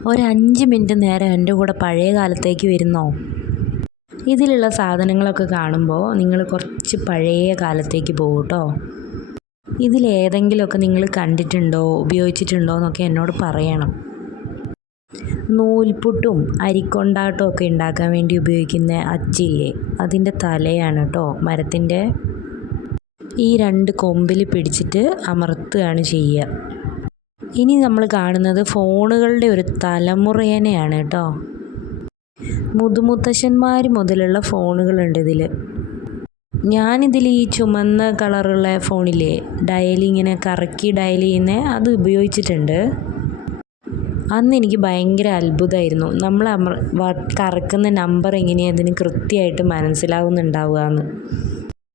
ഒരഞ്ച് മിനിറ്റ് നേരം എന്റെ കൂടെ പഴയ കാലത്തേക്ക് വരുന്നോ? ഇതിലുള്ള സാധനങ്ങളൊക്കെ കാണുമ്പോൾ നിങ്ങൾ കുറച്ച് പഴയ കാലത്തേക്ക് പോകും കേട്ടോ ഇതിലേതെങ്കിലുമൊക്കെ നിങ്ങൾ കണ്ടിട്ടുണ്ടോ ഉപയോഗിച്ചിട്ടുണ്ടോ എന്നൊക്കെ എന്നോട് പറയണം. നൂൽപുട്ടും അരിക്കൊണ്ടാട്ടവും ഒക്കെ ഉണ്ടാക്കാൻ വേണ്ടി ഉപയോഗിക്കുന്ന അച്ചില്ലേ അതിന്റെ തലയാണ് കേട്ടോ മരത്തിന്റെ ഈ രണ്ട് കൊമ്പിൽ പിടിച്ചിട്ട് അമർത്തുകയാണ് ചെയ്യുക. ഇനി നമ്മൾ കാണുന്നത് ഫോണുകളുടെ ഒരു തലമുറേനെയാണ് കേട്ടോ. മുതുമുത്തശ്ശന്മാർ മുതലുള്ള ഫോണുകളുണ്ട് ഇതിൽ ഞാനിതിൽ ഈ ചുമന്ന കളറുള്ള ഫോണിലെ ഡയൽ ഇങ്ങനെ കറക്കി ഡയൽ ചെയ്യുന്ന അത് ഉപയോഗിച്ചിട്ടുണ്ട്. അന്ന് എനിക്ക് ഭയങ്കര അത്ഭുതമായിരുന്നു. നമ്മൾ കറക്കുന്ന നമ്പർ എങ്ങനെയാണ് അതിന് കൃത്യമായിട്ട് മനസ്സിലാവുന്നുണ്ടാവുക എന്ന്.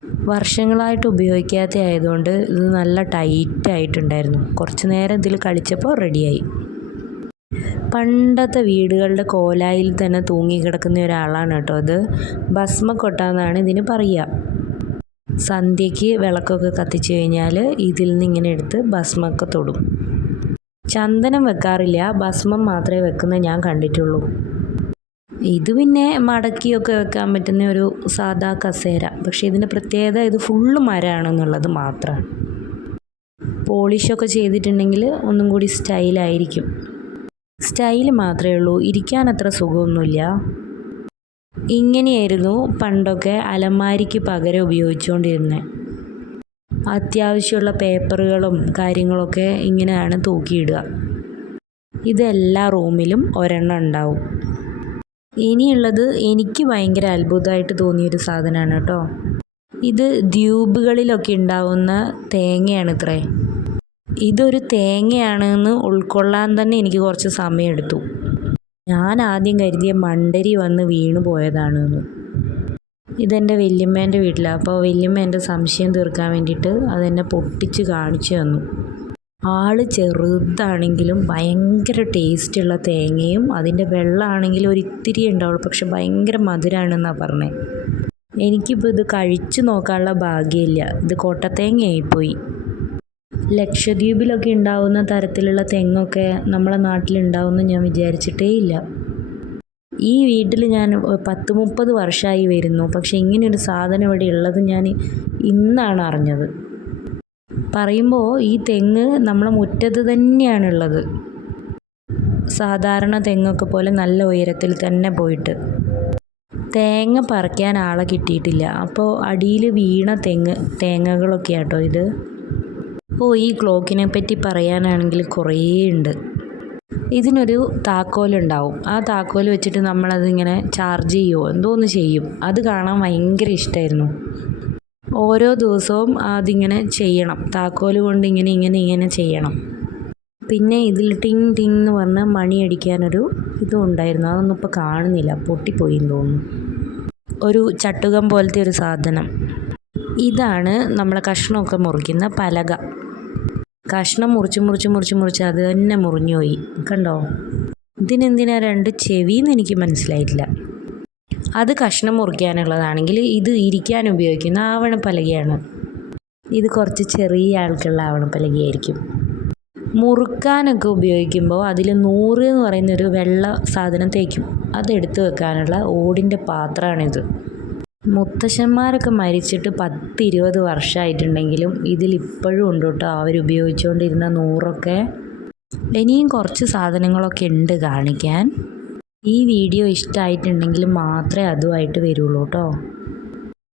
വർഷങ്ങളായിട്ട് ഉപയോഗിക്കാത്ത ആയതുകൊണ്ട് ഇത് നല്ല ടൈറ്റ് ആയിട്ടുണ്ടായിരുന്നു. കുറച്ച് നേരം ഇതിൽ കളിച്ചപ്പോൾ റെഡിയായി പണ്ടത്തെ വീടുകളുടെ കോലായിൽ തന്നെ തൂങ്ങിക്കിടക്കുന്ന ഒരാളാണ് കേട്ടോ അത് ഭസ്മക്കൊട്ടാന്നാണ് ഇതിന് പറയുക. സന്ധ്യയ്ക്ക് വിളക്കൊക്കെ കത്തിച്ചു കഴിഞ്ഞാൽ ഇതിൽ നിന്ന് ഇങ്ങനെ എടുത്ത് ഭസ്മൊക്കെ തൊടും. ചന്ദനം വെക്കാറില്ല ഭസ്മം മാത്രമേ വെക്കുന്ന ഞാൻ കണ്ടിട്ടുള്ളൂ. ഇത് പിന്നെ മടക്കിയൊക്കെ വെക്കാൻ പറ്റുന്ന ഒരു സാധാ കസേര. പക്ഷേ ഇതിന്റെ പ്രത്യേകത ഇത് ഫുള്ള് മരമാണെന്നുള്ളത് മാത്രമാണ്. പോളിഷൊക്കെ ചെയ്തിട്ടുണ്ടെങ്കിൽ ഒന്നും കൂടി സ്റ്റൈലായിരിക്കും. സ്റ്റൈൽ മാത്രമേ ഉള്ളൂ. ഇരിക്കാൻ അത്ര സുഖമൊന്നുമില്ല. ഇങ്ങനെയായിരുന്നു പണ്ടൊക്കെ അലമാരിക്ക് പകരം ഉപയോഗിച്ചുകൊണ്ടിരുന്നത്. അത്യാവശ്യമുള്ള പേപ്പറുകളും കാര്യങ്ങളൊക്കെ ഇങ്ങനെയാണ് തൂക്കിയിടുക. ഇതെല്ലാ റൂമിലും ഒരെണ്ണം ഉണ്ടാവും. ഇനിയുള്ളത് എനിക്ക് ഭയങ്കര അത്ഭുതമായിട്ട് തോന്നിയൊരു സാധനമാണ് കേട്ടോ. ഇത് ദ്വീപുകളിലൊക്കെ ഉണ്ടാവുന്ന തേങ്ങയാണ് ഇത്രേ. ഇതൊരു തേങ്ങയാണെന്ന് ഉൾക്കൊള്ളാൻ തന്നെ എനിക്ക് കുറച്ച് സമയമെടുത്തു. ഞാൻ ആദ്യം കരുതിയ മണ്ടരി വന്ന് വീണു പോയതാണ് ഇതെന്റെ വല്യമ്മേന്റെ വീട്ടിലാണ് അപ്പോൾ വല്യമ്മ എന്റെ സംശയം തീർക്കാൻ വേണ്ടിയിട്ട് അതെന്നെ പൊട്ടിച്ച് കാണിച്ചു തന്നു. ആൾ ചെറുതാണെങ്കിലും ഭയങ്കര ടേസ്റ്റുള്ള തേങ്ങയും അതിന്റെ ഒരു ഇത്തിരി ഉണ്ടാവുള്ളൂ. പക്ഷെ ഭയങ്കര മധുരമാണെന്നാണ് പറഞ്ഞത് എനിക്കിപ്പോൾ ഇത് കഴിച്ചു നോക്കാനുള്ള ഭാഗ്യമില്ല. ഇത് കോട്ടത്തേങ്ങയായിപ്പോയി. ലക്ഷദ്വീപിലൊക്കെ ഉണ്ടാവുന്ന തരത്തിലുള്ള തെങ്ങൊക്കെ നമ്മളെ നാട്ടിലുണ്ടാവുമെന്ന് ഞാൻ വിചാരിച്ചിട്ടേ ഇല്ല. ഈ വീട്ടിൽ ഞാൻ പത്ത് മുപ്പത് വർഷമായി വരുന്നു. പക്ഷെ ഇങ്ങനെയൊരു സാധനം ഇവിടെ ഉള്ളത് ഞാൻ ഇന്നാണ് അറിഞ്ഞത്. പറയുമ്പോൾ ഈ തെങ്ങ് നമ്മളെ മുറ്റത്ത് തന്നെയാണുള്ളത്. സാധാരണ തെങ്ങൊക്കെ പോലെ നല്ല ഉയരത്തിൽ തന്നെ പോയിട്ട്. തേങ്ങ പറിക്കാൻ ആളെ കിട്ടിയിട്ടില്ല. അപ്പോൾ അടിയിൽ വീണ തെങ്ങ് തേങ്ങകളൊക്കെ ആട്ടോ ഇത്. അപ്പോൾ ഈ ക്ലോക്കിനെ പറ്റി പറയാനാണെങ്കിൽ കുറേ ഉണ്ട്. ഇതിനൊരു താക്കോലുണ്ടാവും ആ താക്കോൽ വെച്ചിട്ട് നമ്മളതിങ്ങനെ ചാർജ് ചെയ്യുമോ എന്തോന്ന് ചെയ്യും. അത് കാണാൻ ഭയങ്കര ഇഷ്ടമായിരുന്നു ഓരോ ദിവസവും അതിങ്ങനെ ചെയ്യണം. താക്കോൽ കൊണ്ട് ഇങ്ങനെ ഇങ്ങനെ ഇങ്ങനെ ചെയ്യണം. പിന്നെ ഇതിൽ ടിങ് ടിങ് എന്ന് പറഞ്ഞ് മണിയടിക്കാനൊരു ഇതും ഉണ്ടായിരുന്നു. അതൊന്നും ഇപ്പോൾ കാണുന്നില്ല. പൊട്ടിപ്പോയി എന്ന് തോന്നുന്നു. ഒരു ചട്ടുകം പോലത്തെ ഒരു സാധനം. ഇതാണ് നമ്മളെ കഷ്ണമൊക്കെ മുറിക്കുന്ന പലക. കഷ്ണം മുറിച്ച് മുറിച്ച് മുറിച്ച് മുറിച്ച് അത് തന്നെ മുറിഞ്ഞു പോയി. കണ്ടോ? ഇതിനെന്തിനാ രണ്ട് ചെവിന്ന് എനിക്ക് മനസ്സിലായിട്ടില്ല. അത് കഷ്ണം മുറിക്കാനുള്ളതാണെങ്കിൽ ഇത് ഇരിക്കാൻ ഉപയോഗിക്കുന്ന ആവണപ്പലകയാണ്. ഇത് കുറച്ച് ചെറിയ ആൾക്കുള്ള ആവണപ്പലകയായിരിക്കും. മുറുക്കാനൊക്കെ ഉപയോഗിക്കുമ്പോൾ അതിൽ നൂറ് എന്ന് പറയുന്നൊരു വെള്ള സാധനം തേക്കും. അതെടുത്ത് വെക്കാനുള്ള ഓടിന്റെ പാത്രമാണിത്. മുത്തശ്ശന്മാരൊക്കെ മരിച്ചിട്ട് പത്ത് ഇരുപത് വർഷമായിട്ടുണ്ടെങ്കിലും ഇതിലിപ്പോഴും ഉണ്ട് കേട്ടോ. അവരുപയോഗിച്ചുകൊണ്ടിരുന്ന നൂറൊക്കെ. ഇനിയും കുറച്ച് സാധനങ്ങളൊക്കെ ഉണ്ട് കാണിക്കാൻ. ഈ വീഡിയോ ഇഷ്ടമായിട്ടുണ്ടെങ്കിൽ മാത്രമേ അതുമായിട്ട് വരുള്ളൂ കേട്ടോ.